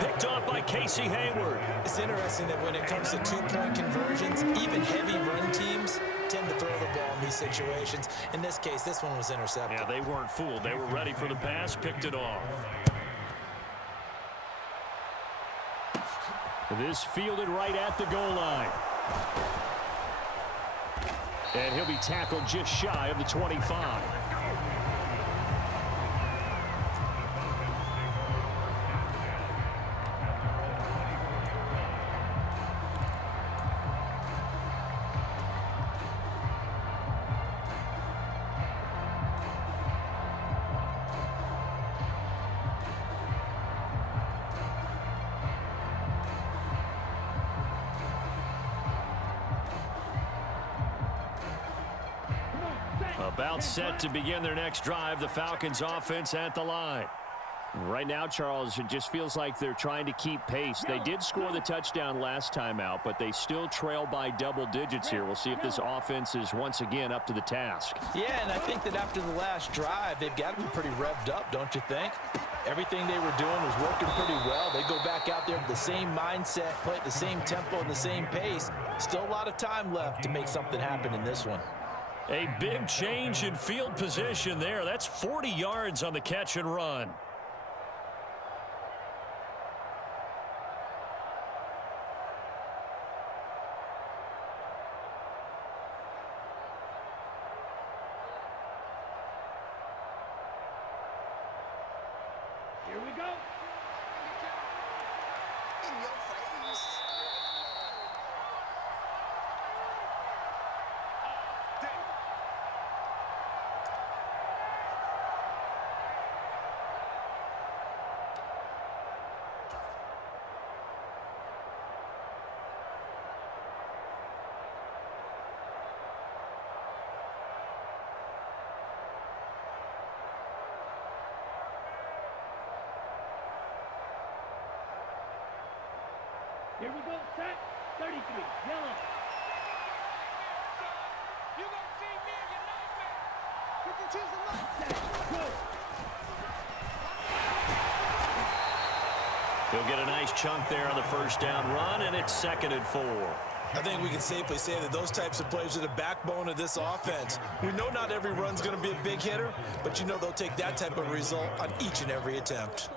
picked off by Casey Hayward. It's interesting that when it comes to two-point conversions, even heavy run teams tend to throw the ball in these situations. In this case, this one was intercepted. Yeah, they weren't fooled. They were ready for the pass, picked it off. This fielded right at the goal line. And he'll be tackled just shy of the 25. About set to begin their next drive, the Falcons offense at the line. Right now, Charles, it just feels like they're trying to keep pace. They did score the touchdown last time out, but they still trail by double digits here. We'll see if this offense is once again up to the task. Yeah, and I think that after the last drive, they've got to be pretty revved up, don't you think? Everything they were doing was working pretty well. They go back out there with the same mindset, play at the same tempo and the same pace. Still a lot of time left to make something happen in this one. A big change in field position there. That's 40 yards on the catch and run. Here we go. In your face. Here we go, set, 33, yellow. You gonna see me in your nightmare. You can choose a mindset. Go. He'll get a nice chunk there on the first down run, and it's 2nd and 4. I think we can safely say that those types of plays are the backbone of this offense. We know not every run's going to be a big hitter, but you know they'll take that type of result on each and every attempt.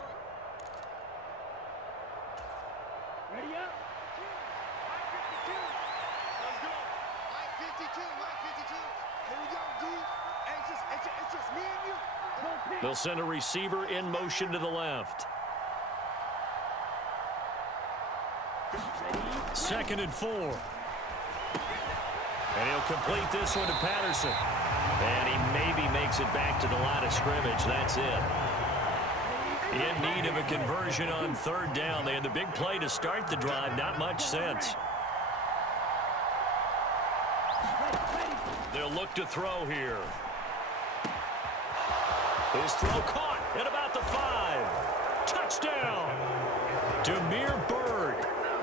Ready up. Let's go. Mike 52, Mike 52. Here we go, D. It's just me and you. They'll send a receiver in motion to the left. 2nd and 4. And he'll complete this one to Patterson. And he maybe makes it back to the line of scrimmage. That's it. In need of a conversion on 3rd down. They had the big play to start the drive. Not much sense. They'll look to throw here. His throw caught at about the 5. Touchdown. Demir Bird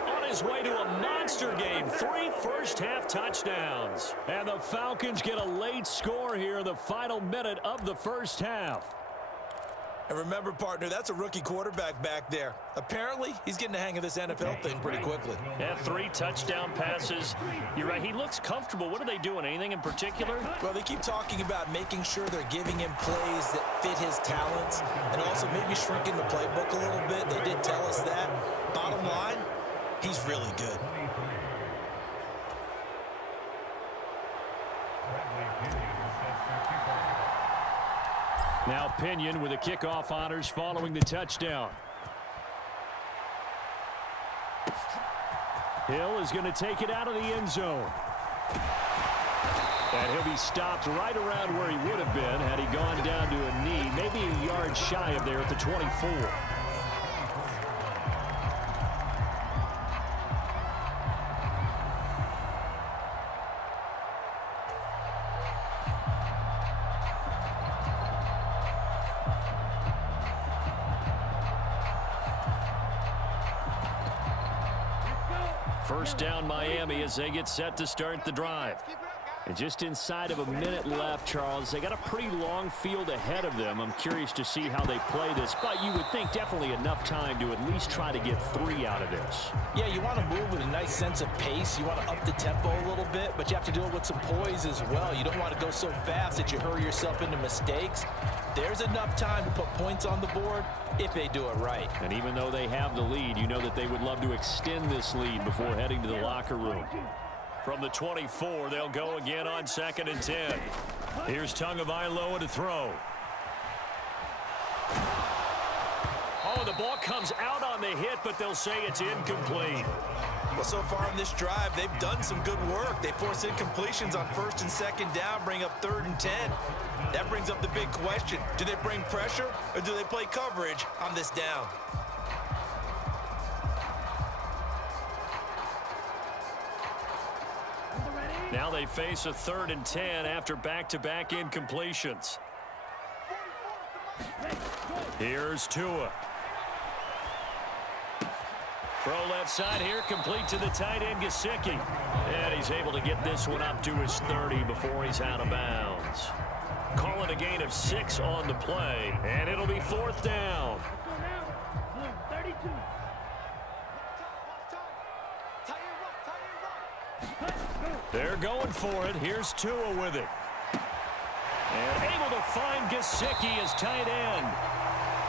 on his way to a monster game. 3 first-half touchdowns. And the Falcons get a late score here in the final minute of the first half. And remember, partner, that's a rookie quarterback back there. Apparently, he's getting the hang of this NFL thing pretty quickly. Yeah, 3 touchdown passes. You're right, he looks comfortable. What are they doing? Anything in particular? Well, they keep talking about making sure they're giving him plays that fit his talents and also maybe shrinking the playbook a little bit. They did tell us that. Bottom line, he's really good. Now Pinion with the kickoff honors following the touchdown. Hill is going to take it out of the end zone. And he'll be stopped right around where he would have been had he gone down to a knee, maybe a yard shy of there at the 24. First down Miami as they get set to start the drive. And just inside of a minute left, Charles. They got a pretty long field ahead of them. I'm curious to see how they play this, but you would think definitely enough time to at least try to get 3 out of this. Yeah, you want to move with a nice sense of pace. You want to up the tempo a little bit, but you have to do it with some poise as well. You don't want to go so fast that you hurry yourself into mistakes. There's enough time to put points on the board if they do it right. And even though they have the lead, you know that they would love to extend this lead before heading to the locker room. From the 24, they'll go again on 2nd and 10. Here's Tagovailoa to throw. Oh, the ball comes out on the hit, but they'll say it's incomplete. Well, so far in this drive, they've done some good work. They force incompletions on 1st and 2nd down, bring up 3rd and 10. That brings up the big question. Do they bring pressure or do they play coverage on this down? Now they face a 3rd and 10 after back-to-back incompletions. Here's Tua. Throw left side here, complete to the tight end, Gesicki. And he's able to get this one up to his 30 before he's out of bounds. Calling a gain of 6 on the play, and it'll be 4th down. They're going for it. Here's Tua with it. And able to find Gesicki as tight end.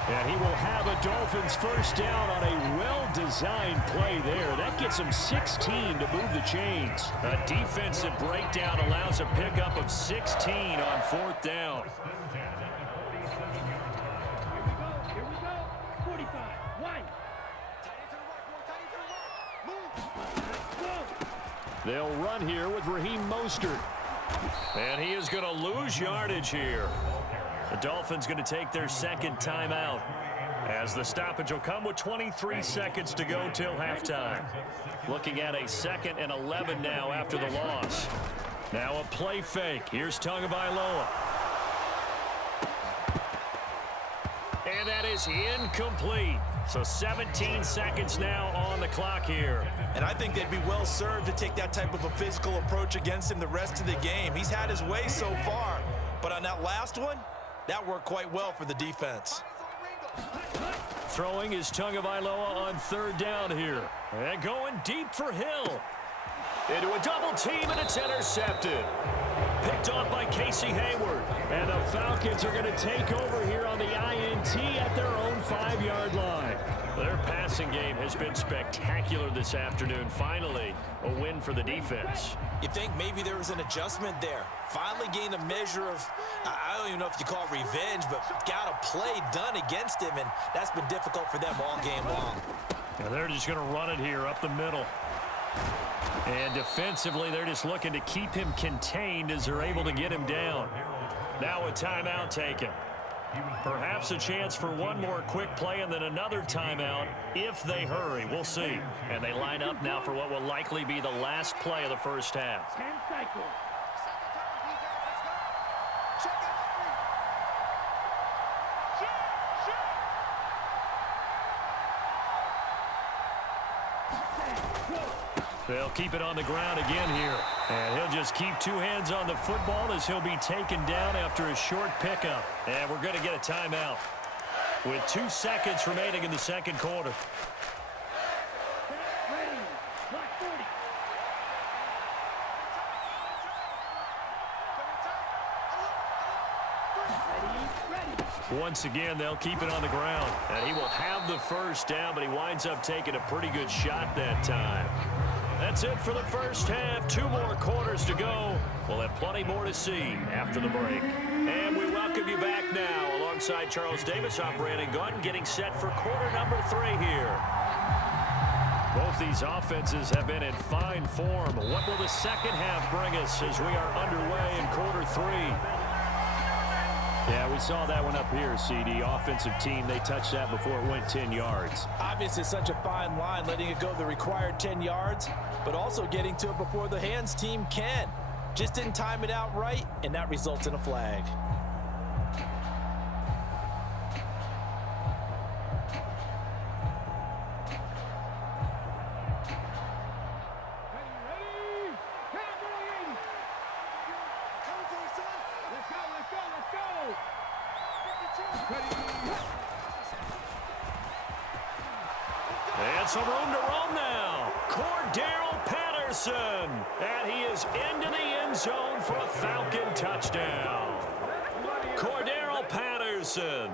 And he will have a Dolphins first down on a well-designed play there. That gets him 16 to move the chains. A defensive breakdown allows a pickup of 16 on 4th down. Here we go. 45. Wide. They'll run here with Raheem Mostert. And he is going to lose yardage here. The Dolphins going to take their 2nd timeout, as the stoppage will come with 23 seconds to go till halftime. Looking at a 2nd and 11 now after the loss. Now a play fake. Here's Tagovailoa. And that is incomplete. So 17 seconds now on the clock here. And I think they'd be well served to take that type of a physical approach against him the rest of the game. He's had his way so far, but on that last one, that worked quite well for the defense. Throwing is Tagovailoa on 3rd down here. And going deep for Hill. Into a double team, and it's intercepted. Picked off by Casey Hayward. And the Falcons are going to take over here on the INT at their own 5-yard line. Their passing game has been spectacular this afternoon. Finally, a win for the defense. You think maybe there was an adjustment there. Finally gained a measure of, I don't even know if you call it revenge, but got a play done against him, and that's been difficult for them all game long. And they're just going to run it here up the middle. And defensively, they're just looking to keep him contained as they're able to get him down. Now a timeout taken. Perhaps a chance for one more quick play and then another timeout if they hurry. We'll see. And they line up now for what will likely be the last play of the first half. 10 cycles. They'll keep it on the ground again here. And he'll just keep 2 hands on the football as he'll be taken down after a short pickup. And we're going to get a timeout with 2 seconds remaining in the 2nd quarter. Once again, they'll keep it on the ground. And he will have the first down, but he winds up taking a pretty good shot that time. That's it for the first half. 2 more quarters to go. We'll have plenty more to see after the break. And we welcome you back now. Alongside Charles Davis, I'm Brandon Gunn, getting set for quarter number 3 here. Both these offenses have been in fine form. What will the second half bring us as we are underway in quarter 3? Yeah, we saw that one up here, CD. Offensive team, they touched that before it went 10 yards. Obviously, such a fine line, letting it go the required 10 yards, but also getting to it before the hands team can. Just didn't time it out right, and that results in a flag. And some room to roam now. Cordero Patterson. And he is into the end zone for a Falcon touchdown. Cordero Patterson,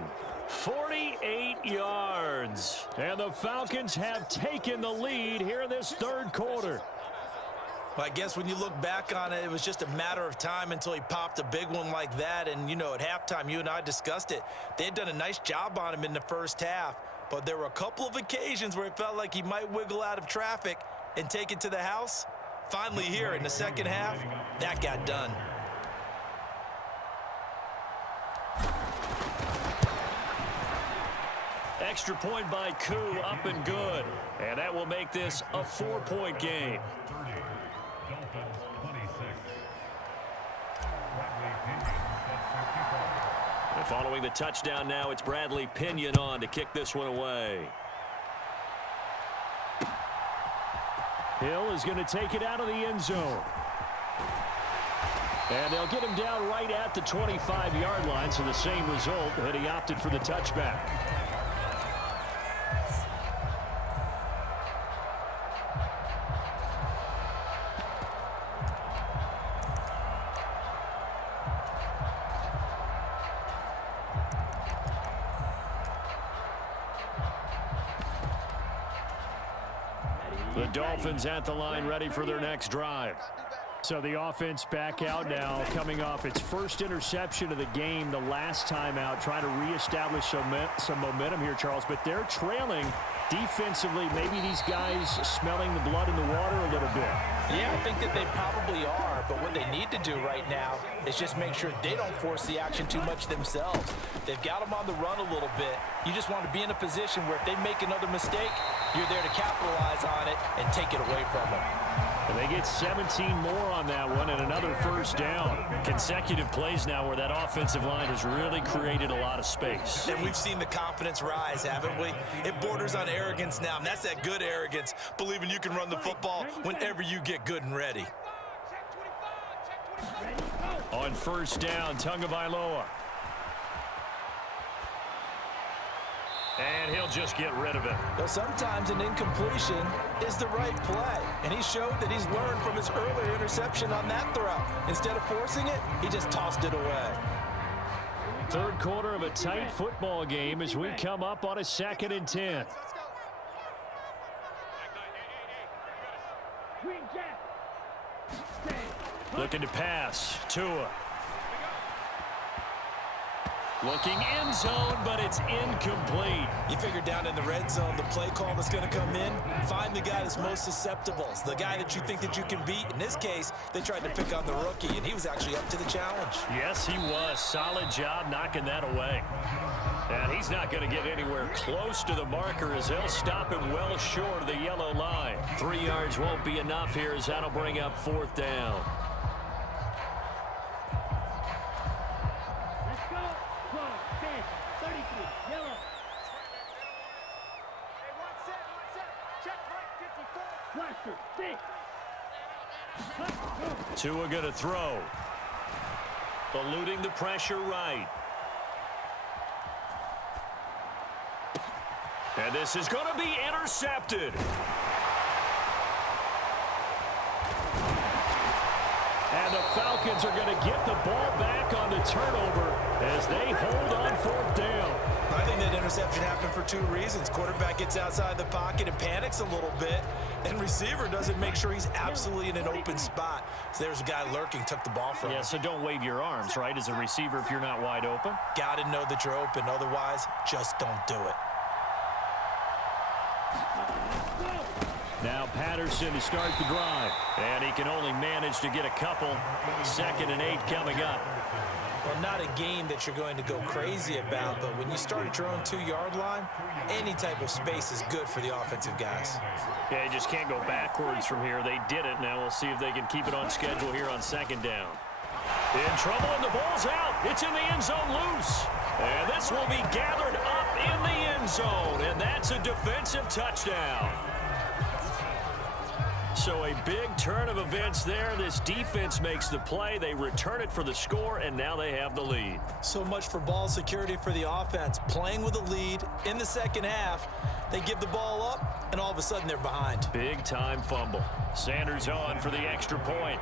48 yards. And the Falcons have taken the lead here in this third quarter. Well, I guess when you look back on it, it was just a matter of time until he popped a big one like that. And, you know, at halftime, you and I discussed it. They had done a nice job on him in the first half. But there were a couple of occasions where it felt like he might wiggle out of traffic and take it to the house. Finally here in the second half, that got done. Extra point by Koo, up and good. And that will make this a 4-point game. And following the touchdown now, it's Bradley Pinion on to kick this one away. Hill is going to take it out of the end zone. And they'll get him down right at the 25-yard line, so the same result, but he opted for the touchback. The Dolphins at the line, ready for their next drive. So the offense back out now, coming off its first interception of the game the last time out, trying to reestablish some momentum here, Charles. But they're trailing defensively. Maybe these guys smelling the blood in the water a little bit. Yeah, I think that they probably are. But what they need to do right now is just make sure they don't force the action too much themselves. They've got them on the run a little bit. You just want to be in a position where if they make another mistake, you're there to capitalize on it and take it away from them. And they get 17 more on that one and another first down. Consecutive plays now where that offensive line has really created a lot of space. And we've seen the confidence rise, haven't we? It borders on arrogance now, and that's that good arrogance, believing you can run the football whenever you get good and ready. On first down, Tagovailoa. And he'll just get rid of it. Well, sometimes an incompletion is the right play. And he showed that he's learned from his earlier interception on that throw. Instead of forcing it, he just tossed it away. Third quarter of a tight football game as we come up on a 2nd and 10. Looking to pass. Tua. Looking end zone, but it's incomplete. You figure down in the red zone, the play call that's going to come in, find the guy that's most susceptible, the guy that you think that you can beat. In this case, they tried to pick on the rookie, and he was actually up to the challenge. Yes, he was. Solid job knocking that away. And he's not going to get anywhere close to the marker as they'll stop him well short of the yellow line. 3 yards won't be enough here as that'll bring up 4th down. Tua going to throw. Eluding the pressure right. And this is going to be intercepted. And the Falcons are going to get the ball back on the turnover as they hold on 4th down. I think that interception happened for 2 reasons. Quarterback gets outside the pocket and panics a little bit, and receiver doesn't make sure he's absolutely in an open spot. So there's a guy lurking, took the ball from him. Yeah, so don't wave your arms, right, as a receiver if you're not wide open. Got to know that you're open. Otherwise, just don't do it. Now Patterson to start the drive. And he can only manage to get a couple. 2nd and 8 coming up. Well, not a game that you're going to go crazy about, but when you start at your own 2-yard line, any type of space is good for the offensive guys. Yeah, you just can't go backwards from here. They did it. Now we'll see if they can keep it on schedule here on 2nd down. In trouble, and the ball's out. It's in the end zone loose. And this will be gathered up in the end zone, and that's a defensive touchdown. So a big turn of events there. This defense makes the play. They return it for the score, and now they have the lead. So much for ball security for the offense. Playing with a lead in the second half, they give the ball up, and all of a sudden they're behind. Big-time fumble. Sanders on for the extra point.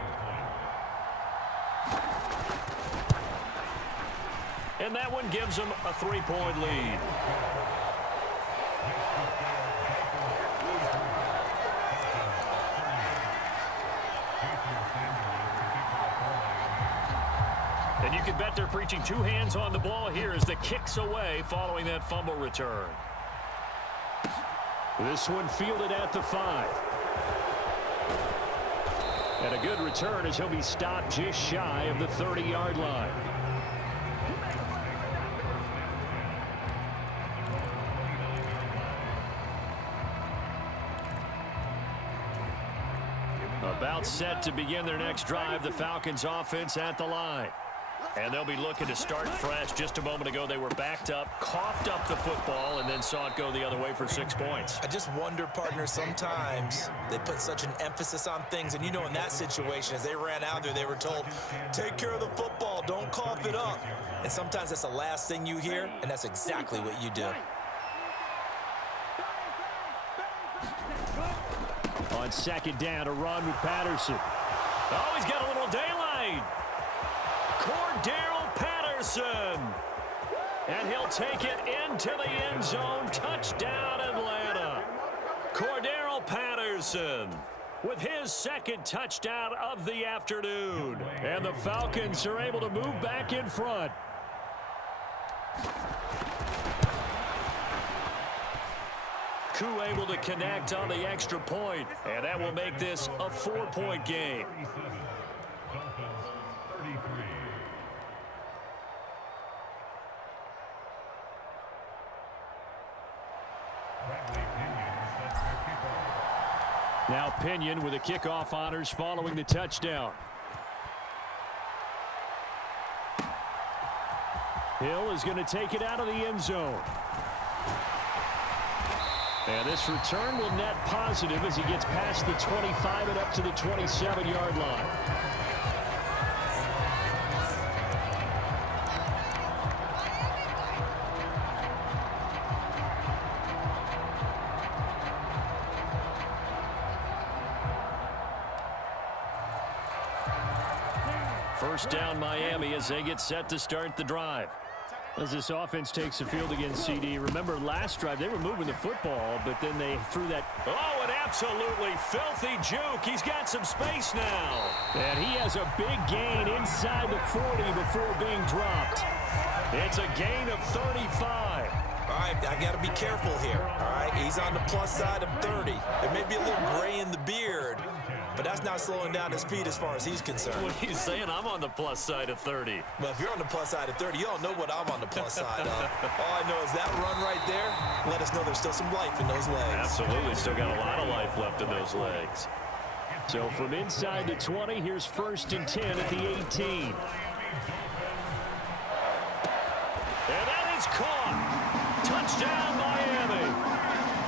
And that one gives them a 3-point lead. And you can bet they're preaching two hands on the ball here as the kick's away following that fumble return. This one fielded at the 5. And a good return as he'll be stopped just shy of the 30-yard line. About set to begin their next drive, the Falcons offense at the line. And they'll be looking to start fresh. Just a moment ago, they were backed up, coughed up the football, and then saw it go the other way for 6 points. I just wonder, partner, sometimes they put such an emphasis on things. And, you know, in that situation, as they ran out there, they were told, take care of the football, don't cough it up. And sometimes that's the last thing you hear, and that's exactly what you do. On second down, a run with Patterson. Oh, he's got a little daylight. Cordero Patterson. And he'll take it into the end zone. Touchdown, Atlanta. Cordero Patterson with his second touchdown of the afternoon. And the Falcons are able to move back in front. Koo able to connect on the extra point, and that will make this a 4-point game. Now Pinion with the kickoff honors following the touchdown. Hill is going to take it out of the end zone. And this return will net positive as he gets past the 25 and up to the 27-yard line. First down Miami as they get set to start the drive. As this offense takes the field against CD, remember last drive they were moving the football, but then they threw that. Oh, an absolutely filthy juke. He's got some space now. And he has a big gain inside the 40 before being dropped. It's a gain of 35. All right, I got to be careful here. All right, he's on the plus side of 30. There may be a little gray in the beard, but that's not slowing down his feet as far as he's concerned. What are you saying? I'm on the plus side of 30. Well, if you're on the plus side of 30, you don't know what I'm on the plus side of. All I know is that run right there let us know there's still some life in those legs. Absolutely. Still got a lot of life left in those legs. So from inside the 20, here's 1st and 10 at the 18. And that is caught. Touchdown, Miami.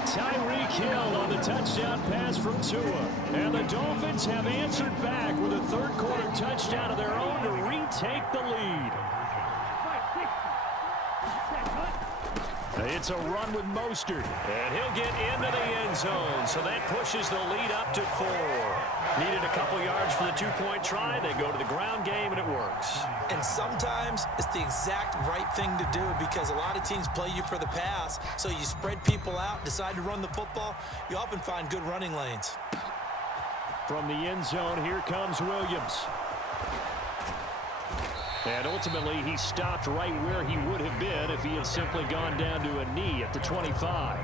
Tyreek Hill on the touchdown pass from Tua. And the Dolphins have answered back with a third-quarter touchdown of their own to retake the lead. It's a run with Mostert. And he'll get into the end zone, so that pushes the lead up to 4. Needed a couple yards for the 2-point try. They go to the ground game, and it works. And sometimes it's the exact right thing to do because a lot of teams play you for the pass, so you spread people out, decide to run the football. You often find good running lanes. From the end zone, here comes Williams. And ultimately, he stopped right where he would have been if he had simply gone down to a knee at the 25.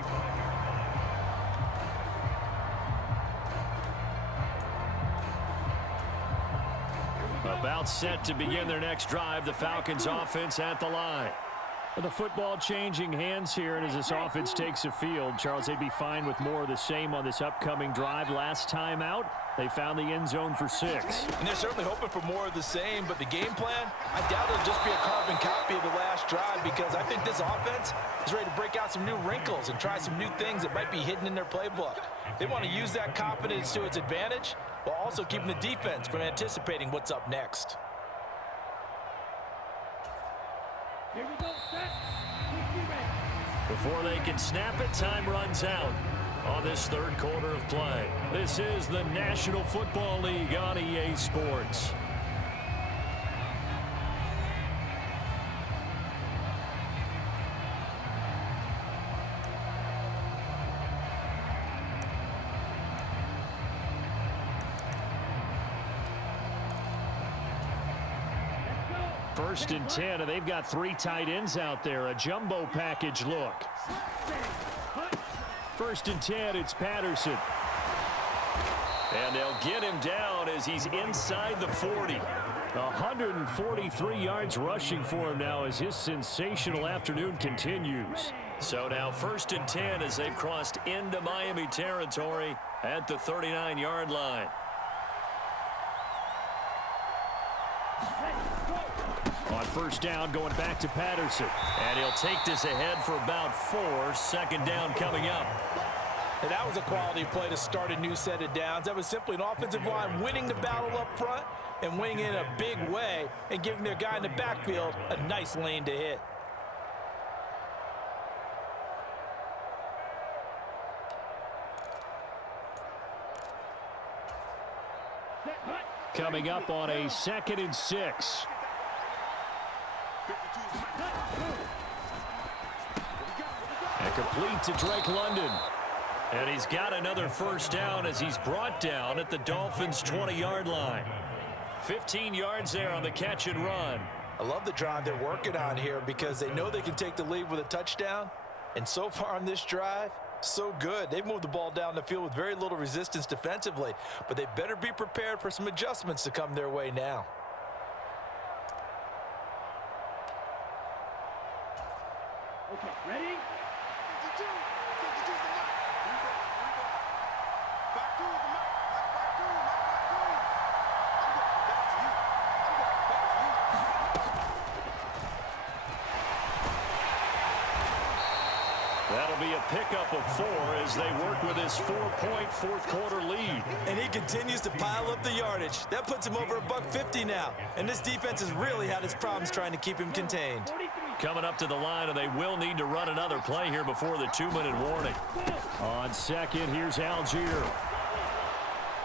About set to begin their next drive, the Falcons offense at the line. The football changing hands here, and as this offense takes a field, Charles, they'd be fine with more of the same on this upcoming drive. Last time out, they found the end zone for 6. And they're certainly hoping for more of the same, but the game plan, I doubt it'll just be a carbon copy of the last drive, because I think this offense is ready to break out some new wrinkles and try some new things that might be hidden in their playbook. They want to use that confidence to its advantage while also keeping the defense from anticipating what's up next. Here we go, set. Before they can snap it, time runs out on this third quarter of play. This is the National Football League on EA Sports. First and 10, and they've got 3 tight ends out there. A jumbo package look. First and 10, it's Patterson. And they'll get him down as he's inside the 40. 143 yards rushing for him now as his sensational afternoon continues. So now first and 10 as they've crossed into Miami territory at the 39-yard line. On first down, going back to Patterson. And he'll take this ahead for about 4. Second down coming up. And that was a quality play to start a new set of downs. That was simply an offensive line winning the battle up front and winning in a big way and giving their guy in the backfield a nice lane to hit. Coming up on a 2nd and 6. And complete to Drake London. And he's got another first down as he's brought down at the Dolphins' 20-yard line. 15 yards there on the catch and run. I love the drive they're working on here because they know they can take the lead with a touchdown. And so far on this drive, so good. They've moved the ball down the field with very little resistance defensively, but they better be prepared for some adjustments to come their way now. Okay, ready? 52. 52 is the mark. Here we go. Back to the mark. Back to. I'm going back to you. I'm going back to you. That'll be a pickup of 4 as they work with his 4-point fourth-quarter lead. And he continues to pile up the yardage. That puts him over $150 now. And this defense has really had its problems trying to keep him contained. Coming up to the line, and they will need to run another play here before the 2-minute warning. On second, here's Algier.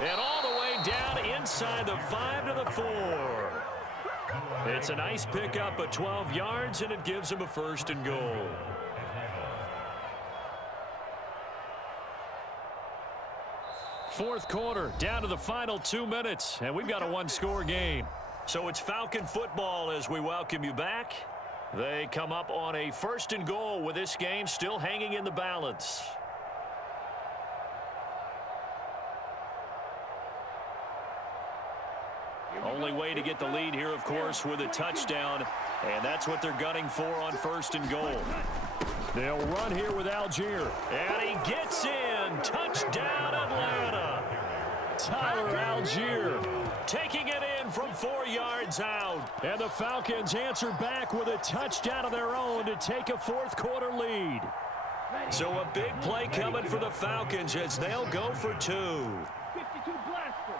And all the way down inside the 5 to the 4. It's a nice pickup of 12 yards, and it gives him a 1st and goal. Fourth quarter, down to the final 2 minutes, and we've got a 1-score game. So it's Falcon football as we welcome you back. They come up on a 1st and goal with this game still hanging in the balance. Only way to get the lead here, of course, with a touchdown, and that's what they're gunning for on 1st and goal. They'll run here with Algier, and he gets in. Touchdown, Atlanta. Tyler Algier taking it in from 4 yards out. And the Falcons answer back with a touchdown of their own to take a fourth-quarter lead. So a big play coming for the Falcons as they'll go for 2. 52 blaster.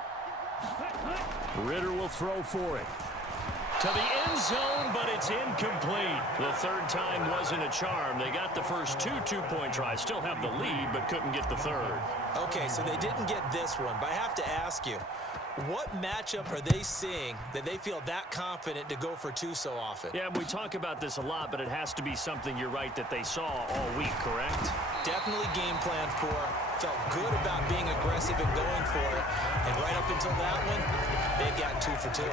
Ritter will throw for it. To the end zone, but it's incomplete. The third time wasn't a charm. They got the first 2 two-point tries. Still have the lead, but couldn't get the third. Okay, so they didn't get this one, but I have to ask you, what matchup are they seeing that they feel that confident to go for 2 so often? Yeah, we talk about this a lot, but it has to be something, you're right, that they saw all week, correct? Definitely game plan for, felt good about being aggressive and going for it, and right up until that one, they've gotten 2 for 2.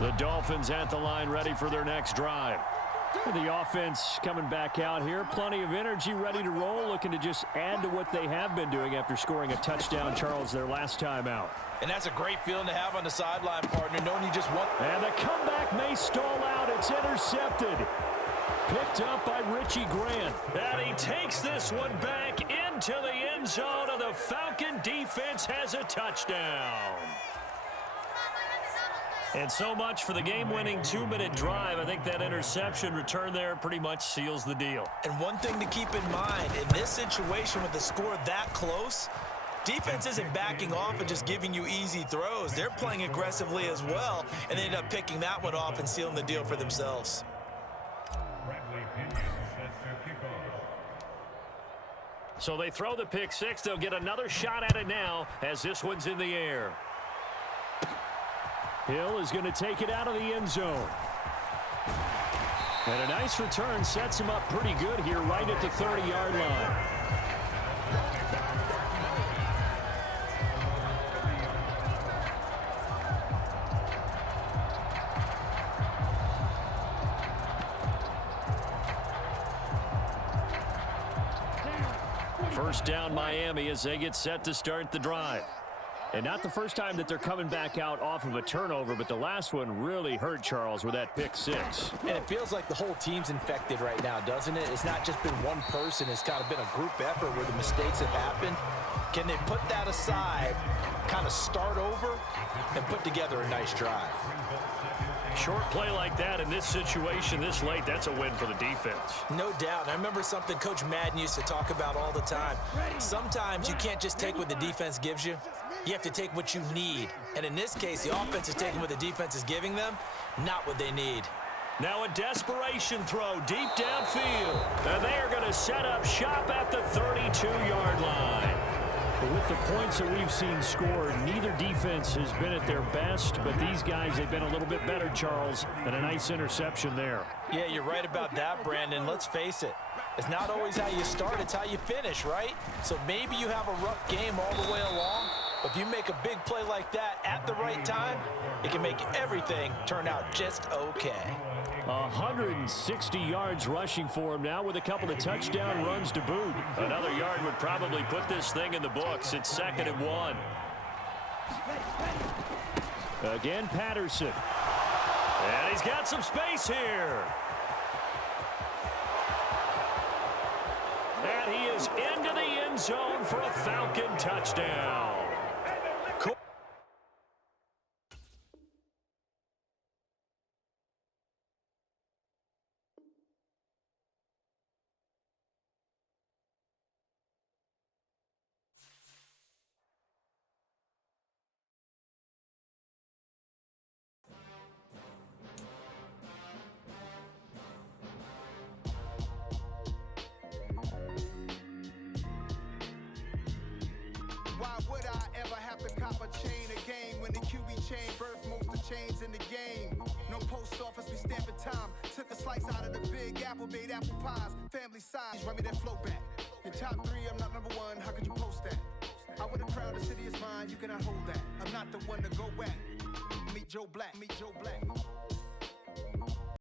The Dolphins at the line ready for their next drive. The offense coming back out here. Plenty of energy, ready to roll, looking to just add to what they have been doing after scoring a touchdown, Charles, their last time out. And that's a great feeling to have on the sideline, partner, knowing you just won. And the comeback may stall out. It's intercepted. Picked up by Richie Grant. And he takes this one back into the end zone, and the Falcon defense has a touchdown. And so much for the game-winning 2-minute drive. I think that interception return there pretty much seals the deal. And one thing to keep in mind, in this situation with the score that close, defense isn't backing off and just giving you easy throws. They're playing aggressively as well, and they end up picking that one off and sealing the deal for themselves. So they throw the pick six. They'll get another shot at it now as this one's in the air. Hill is going to take it out of the end zone. And a nice return sets him up pretty good here right at the 30-yard line. First down Miami as they get set to start the drive. And not the first time that they're coming back out off of a turnover, but the last one really hurt Charles with that pick six. And it feels like the whole team's infected right now, doesn't it? It's not just been one person. It's kind of been a group effort where the mistakes have happened. Can they put that aside, kind of start over, and put together a nice drive? Short play like that in this situation this late, that's a win for the defense. No doubt. I remember something Coach Madden used to talk about all the time. Sometimes you can't just take what the defense gives you. You have to take what you need. And in this case, the offense is taking what the defense is giving them, not what they need. Now a desperation throw deep downfield. And they are going to set up shop at the 32-yard line. But with the points that we've seen scored, neither defense has been at their best, but these guys, they've been a little bit better, Charles, and a nice interception there. Yeah, you're right about that, Brandon. Let's face it. It's not always how you start, it's how you finish, right? So maybe you have a rough game all the way along, but if you make a big play like that at the right time, it can make everything turn out just okay. 160 yards rushing for him now with a couple of touchdown runs to boot. Another yard would probably put this thing in the books. It's 2nd and 1. Again, Patterson. And he's got some space here. And he is into the end zone for a Falcon touchdown. Why would I ever have to cop a chain a game when the QB chain birthed most of chains in the game? No post office, we stamping time. Took a slice out of the big apple, made apple pies. Family size, run me that flow back. Your top 3, I'm not number 1, how could you post that? I would have crowned the city is mine, you cannot hold that. I'm not the one to go back. Meet Joe Black, meet Joe Black.